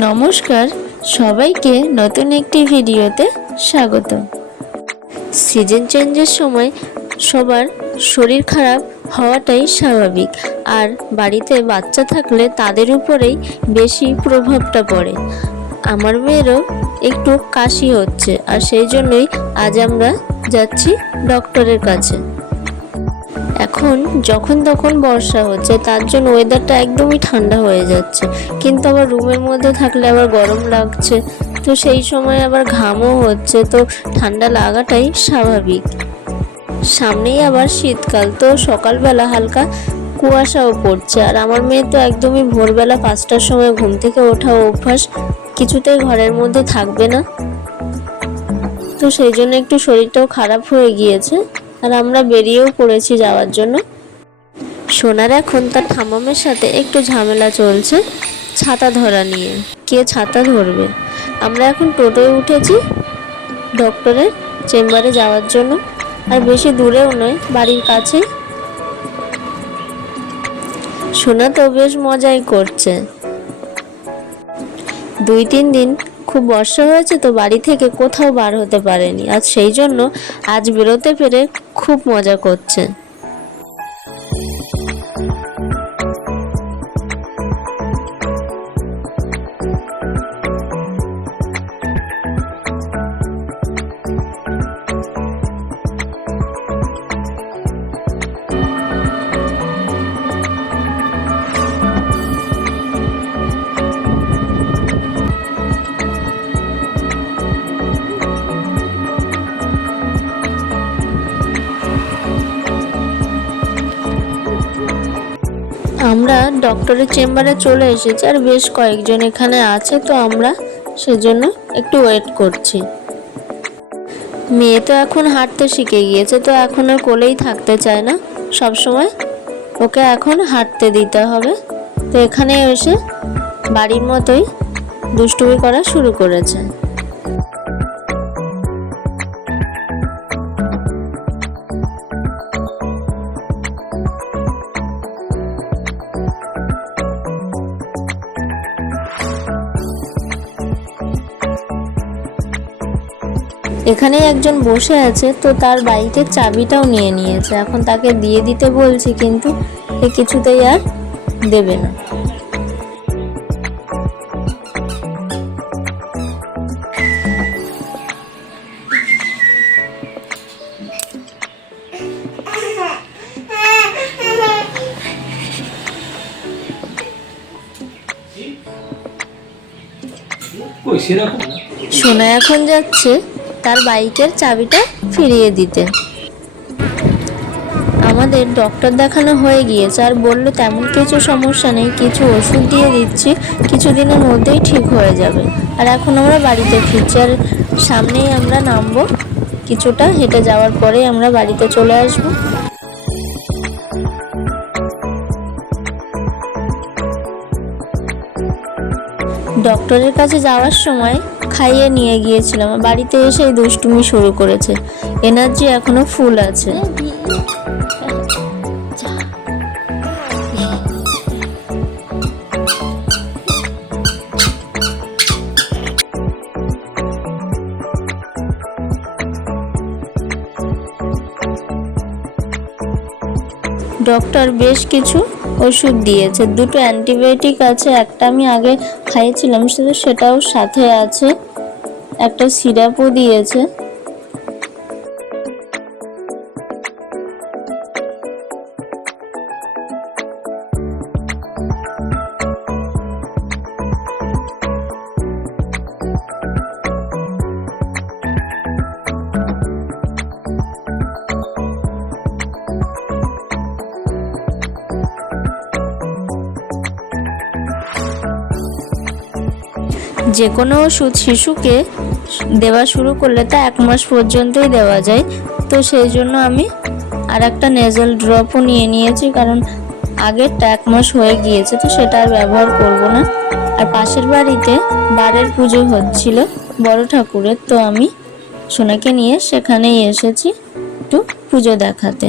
নমস্কার, সবাইকে নতুন একটি ভিডিওতে স্বাগত। সিজন চেঞ্জের সময় সবার শরীর খারাপ হওয়াটাই স্বাভাবিক, আর বাড়িতে বাচ্চা থাকলে তাদের উপরেই বেশি প্রভাবটা পড়ে। আমার মেয়েরও একটু কাশি হচ্ছে, আর সেই জন্যই আজ আমরা যাচ্ছি ডক্টরের কাছে। এখন যখন তখন বর্ষা হচ্ছে, তার জন্য ওয়েদারটা একদমই ঠান্ডা হয়ে যাচ্ছে, কিন্তু আবার রুমের মধ্যে থাকলে আবার গরম লাগছে, তো সেই সময় আবার ঘামও হচ্ছে, তো ঠান্ডা লাগাটাই স্বাভাবিক। সামনেই আবার শীতকাল, তো সকালবেলা হালকা কুয়াশাও পড়ছে, আর আমার মেয়ে তো একদমই ভোরবেলা 5টার সময় ঘুম থেকে ওঠা অভ্যাস কিছুতেই ঘরের মধ্যে থাকবে না, তো সেই জন্য একটু শরীরটাও খারাপ হয়ে গিয়েছে, আর আমরা বেরিয়েও পড়েছি যাওয়ার জন্য। সোনার এখন তার ঠাম্মামের সাথে একটু ঝামেলা চলছে ছাতা ধরা নিয়ে, কে ছাতা ধরবে। আমরা এখন টোটোয় উঠেছি ডক্টরের চেম্বারে যাওয়ার জন্য, আর বেশি দূরেও নয়, বাড়ির কাছেই। সোনা তো বেশ মজাই করছে। 2-3 দিন খুব বর্ষা হয়েছে, তো বাড়ি থেকে কোথাও বার হতে পারেনি, আর সেই জন্য আজ বেরোতে পেরে খুব মজা করছে। আমরা ডক্টরের চেম্বারে চলে এসেছি, আর বেশ কয়েকজন এখানে আছে, তো আমরা সেজন্য একটু ওয়েট করছি। মেয়ে তো এখন হাঁটতে শিখে গিয়েছে, তো এখন আর কোলেই থাকতে চায় না, সব সময় ওকে এখন হাঁটতে দিতে হবে। তো এখানে এসে বাড়ির মতোই দুষ্টুমি করা শুরু করেছে। এখানে একজন বসে আছে, তো তার বাইকের চাবিটাও নিয়ে নিয়েছে, এখন তাকে দিয়ে দিতে বলছি, কিন্তু সে কিছুতেই আর দেবে না। সোনা এখন যাচ্ছে তার বাইকের চাবিটা ফিরিয়ে দিতে। আমাদের ডক্টর দেখানো হয়ে গিয়েছে, আর বললো তেমন কিছু সমস্যা নেই, কিছু ওষুধ দিয়ে দিচ্ছি, কিছুদিনের মধ্যেই ঠিক হয়ে যাবে। আর এখন আমরা বাড়িতে ফিরছি, আর সামনেই আমরা নামবো, কিছুটা হেঁটে যাওয়ার পরেই আমরা বাড়িতে চলে আসবো। ডক্টরের কাছে যাওয়ার সময় খাইয়ে নিয়ে গিয়েছিলাম, বাড়িতে এসে দুষ্টুমি শুরু করেছে, এনার্জি এখনো ফুল আছে। ডক্টর বেশ কিছু ওষুধ দিয়েছে, 2টো অ্যান্টিবায়োটিক আছে, একটা আমি আগে খাইয়েছিলাম, সেটাও সাথে আছে, একটা সিরাপও দিয়েছে। যে কোনো ওষুধ শিশুকে দেওয়া শুরু করলে তা 1 মাস পর্যন্তই দেওয়া যায়, তো সেই জন্য আমি আর একটা নেজাল ড্রপও নিয়ে নিয়েছি, কারণ আগেরটা 1 মাস হয়ে গিয়েছে, তো সেটা আর ব্যবহার করব না। আর পাশের বাড়িতে বারের পুজো হচ্ছিল বড় ঠাকুরের, তো আমি সোনাকে নিয়ে সেখানেই এসেছি একটু পুজো দেখাতে।